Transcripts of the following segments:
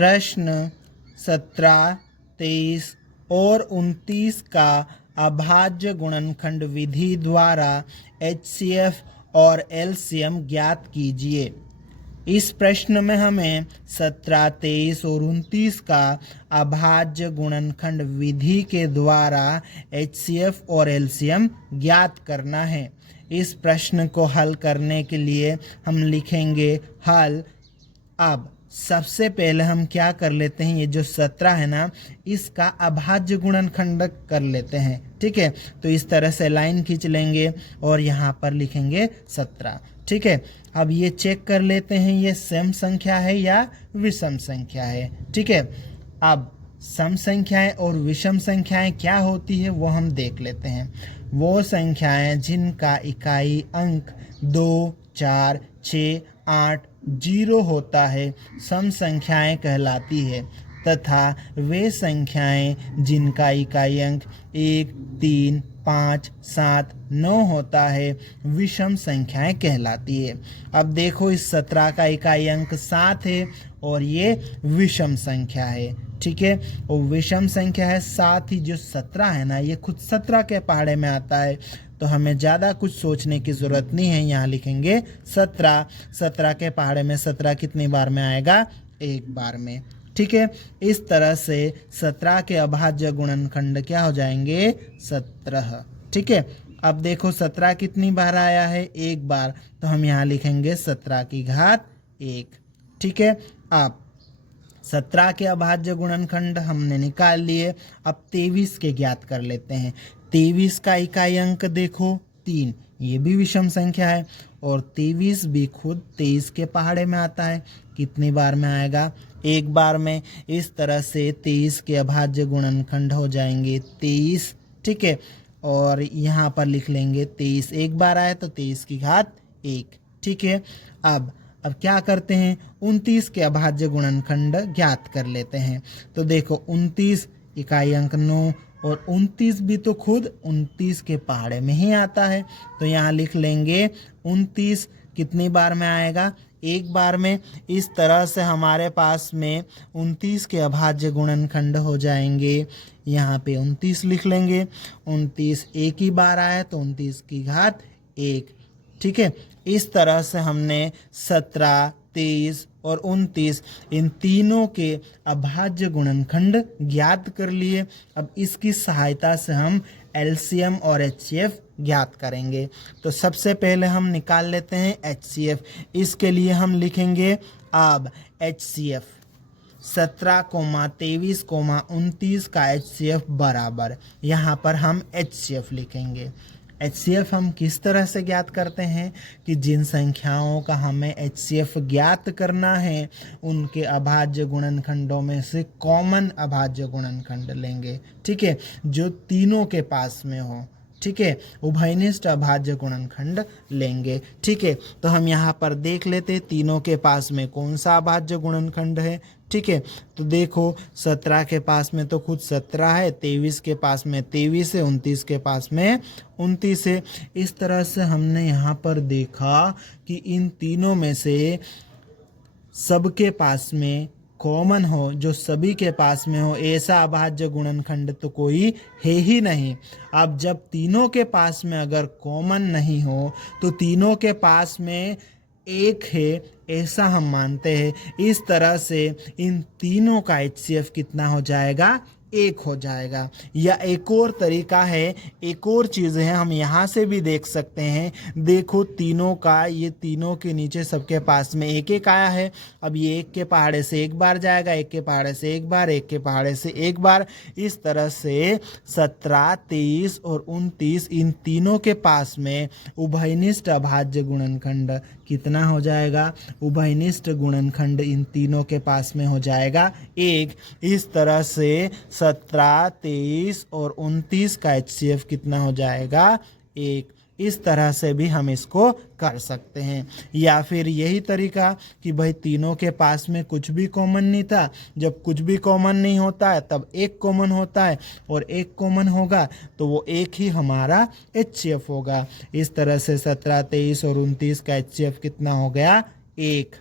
प्रश्न 17, 23 और 29 का अभाज्य गुणनखंड विधि द्वारा HCF और LCM ज्ञात कीजिए। इस प्रश्न में हमें 17, 23 और 29 का अभाज्य गुणनखंड विधि के द्वारा HCF और LCM ज्ञात करना है। इस प्रश्न को हल करने के लिए हम लिखेंगे हल। अब सबसे पहले हम क्या कर लेते हैं, ये जो 17 है ना, इसका अभाज्य गुणनखंड कर लेते हैं। ठीक है, तो इस तरह से लाइन खींच लेंगे और यहाँ पर लिखेंगे 17। ठीक है, अब ये चेक कर लेते हैं ये सम संख्या है या विषम संख्या है। ठीक है, अब सम संख्याएं और विषम संख्याएं क्या होती है वो हम देख लेते हैं। वो संख्याएं जिनका इकाई अंक 2, 4, 6, 8, 0 होता है सम संख्याएं कहलाती है, तथा वे संख्याएं जिनका इकाई अंक 1, 3, 5, 7, 9 होता है विषम संख्याएं कहलाती है। अब देखो इस 17 का इकाई अंक 7 है और ये विषम संख्या है। ठीक है, और विषम संख्या है, साथ ही जो 17 है ना, ये खुद 17 के पहाड़े में आता है, तो हमें ज़्यादा कुछ सोचने की ज़रूरत नहीं है। यहाँ लिखेंगे 17। 17 के पहाड़े में 17 कितनी बार में आएगा? एक बार में। ठीक है, इस तरह से 17 के अभाज्य गुणनखंड क्या हो जाएंगे? 17। ठीक है, अब देखो 17 कितनी बार आया है? एक बार, तो हम यहाँ लिखेंगे 17 की घात 1। ठीक है, अब 17 के अभाज्य गुणनखंड हमने निकाल लिए। अब 23 के ज्ञात कर लेते हैं। 23 का इकाई अंक देखो 3, ये भी विषम संख्या है और 23 भी खुद 23 के पहाड़े में आता है। कितनी बार में आएगा? एक बार में। इस तरह से 23 के अभाज्य गुणनखंड हो जाएंगे 23। ठीक है, और यहाँ पर लिख लेंगे 23 एक बार आए तो 23 की घात 1। ठीक है, अब क्या करते हैं? 29 के अभाज्य गुणनखंड ज्ञात कर लेते हैं। तो देखो 29 इकाई अंक 9 और 29 भी तो खुद 29 के पहाड़े में ही आता है, तो यहाँ लिख लेंगे 29 कितनी बार में आएगा? एक बार में। इस तरह से हमारे पास में 29 के अभाज्य गुणनखंड हो जाएंगे। यहाँ पे 29 लिख लेंगे। 29 एक ही बार आए तो 29 की घात 1। ठीक है, इस तरह से हमने 17, 23 और 29 इन तीनों के अभाज्य गुणनखंड ज्ञात कर लिए। अब इसकी सहायता से हम LCM और HCF ज्ञात करेंगे। तो सबसे पहले हम निकाल लेते हैं HCF। इसके लिए हम लिखेंगे अब HCF 17, 23, 29 का HCF बराबर, यहाँ पर हम HCF लिखेंगे। HCF हम किस तरह से ज्ञात करते हैं कि जिन संख्याओं का हमें HCF ज्ञात करना है उनके अभाज्य गुणनखंडों में से कॉमन अभाज्य गुणनखंड लेंगे। ठीक है, जो तीनों के पास में हो। ठीक है, उभयनिष्ठ अभाज्य गुणनखंड लेंगे। ठीक है, तो हम यहाँ पर देख लेते तीनों के पास में कौन सा अभाज्य गुणनखंड है। ठीक है, तो देखो 17 के पास में तो खुद 17 है, 23 के पास में 23 है, 29 के पास में 29 है। इस तरह से हमने यहाँ पर देखा कि इन तीनों में से सबके पास में कॉमन हो, जो सभी के पास में हो, ऐसा अभाज्य गुणनखंड तो कोई है ही नहीं। अब जब तीनों के पास में अगर कॉमन नहीं हो तो तीनों के पास में एक है, ऐसा हम मानते हैं। इस तरह से इन तीनों का HCF कितना हो जाएगा? 1 हो जाएगा। या एक और तरीका है, एक और चीज़ है, हम यहाँ से भी देख सकते हैं। देखो तीनों का, ये तीनों के नीचे सबके पास में एक एक आया है। अब ये एक के पहाड़े से एक बार जाएगा, एक के पहाड़े से एक बार, एक के पहाड़े से एक बार। इस तरह से 17, 23 और 29 इन तीनों के पास में उभयनिष्ठ अभाज्य गुणनखंड कितना हो जाएगा? उभयनिष्ठ गुणनखंड इन तीनों के पास में हो जाएगा 1। इस तरह से 17, 23 और 29 का HCF कितना हो जाएगा? 1। इस तरह से भी हम इसको कर सकते हैं। या फिर यही तरीका कि भाई तीनों के पास में कुछ भी कॉमन नहीं था, जब कुछ भी कॉमन नहीं होता है तब एक कॉमन होता है, और एक कॉमन होगा तो वो एक ही हमारा HCF होगा। इस तरह से 17, 23 और 29 का HCF कितना हो गया? 1।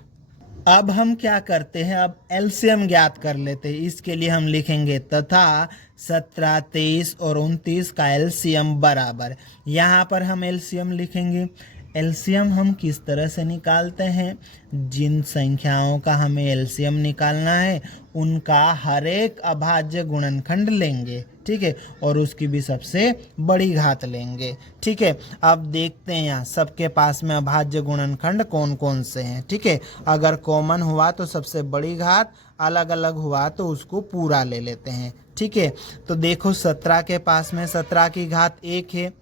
अब हम क्या करते हैं, अब एलसीएम ज्ञात कर लेते हैं। इसके लिए हम लिखेंगे तथा 17, 23 और 29 का एलसीएम बराबर। यहाँ पर हम एलसीएम लिखेंगे। एलसीएम हम किस तरह से निकालते हैं, जिन संख्याओं का हमें एलसीएम निकालना है उनका हर एक अभाज्य गुणनखंड लेंगे, ठीक है, और उसकी भी सबसे बड़ी घात लेंगे, ठीक है। अब देखते हैं यहाँ सबके पास में अभाज्य गुणनखंड कौन कौन से हैं, ठीक है। अगर कॉमन हुआ तो सबसे बड़ी घात, अलग अलग हुआ तो उसको पूरा ले लेते हैं, ठीक है। तो देखो 17 के पास में 17 की घात 1 है,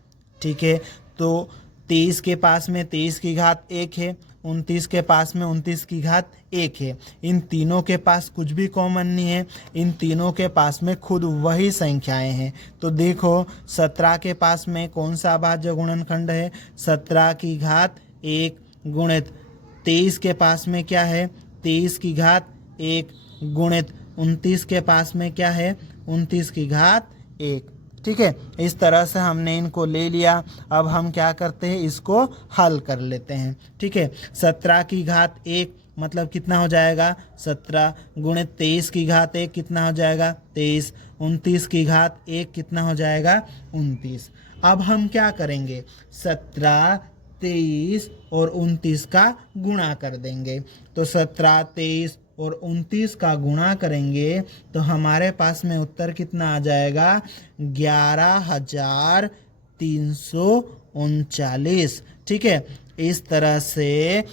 ठीक है। तो 23 के पास में 23 की घात 1 है, 29 के पास में 29 की घात 1 है। इन तीनों के पास कुछ भी कॉमन नहीं है, इन तीनों के पास में खुद वही संख्याएं हैं। तो देखो 17 के पास में कौन सा अभाज्य गुणनखंड है, 17 की घात 1 गुणित 23 के पास में क्या है, 23 की घात 1 गुणित 29 के पास में क्या है, 29 की घात 1, ठीक है। इस तरह से हमने इनको ले लिया। अब हम क्या करते हैं, इसको हल कर लेते हैं, ठीक है। 17 की घात 1 मतलब कितना हो जाएगा, 17 गुणित 23 की घात 1 कितना हो जाएगा, 23, 29 की घात 1 कितना हो जाएगा, 29। अब हम क्या करेंगे, 17, 23 और 29 का गुणा कर देंगे। तो 17, 23 और 29 का गुणा करेंगे तो हमारे पास में उत्तर कितना आ जाएगा, 11,339, ठीक है। इस तरह से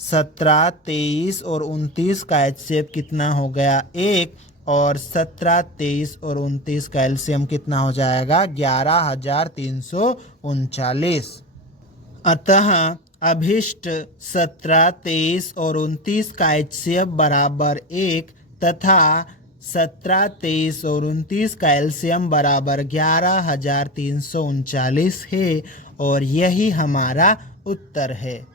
17, 23 और 29 का एचसीएफ कितना हो गया, 1, और 17, 23 और 29 का एलसीएम कितना हो जाएगा, 11,339। अतः अभिष्ट 17, 23 और 29 का एचसीएफ बराबर 1 तथा 17, 23 और 29 का एलसीएम बराबर 11,339 है और यही हमारा उत्तर है।